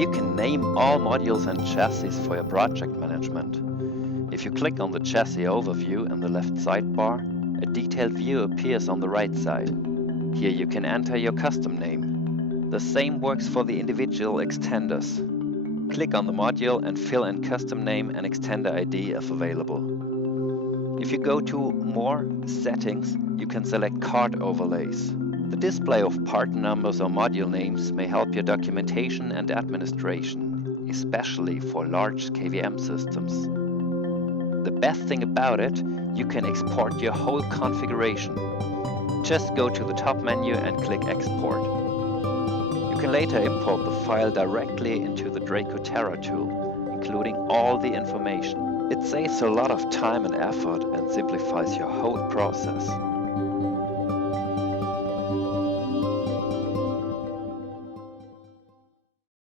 You can name all modules and chassis for your project management. If you click on the chassis overview in the left sidebar, a detailed view appears on the right side. Here you can enter your custom name. The same works for the individual extenders. Click on the module and fill in custom name and extender ID if available. If you go to More Settings, you can select Card Overlays. The display of part numbers or module names may help your documentation and administration, especially for large KVM systems. The best thing about it, you can export your whole configuration. Just go to the top menu and click Export. You can later import the file directly into the Draco Terra tool, including all the information. It saves a lot of time and effort and simplifies your whole process.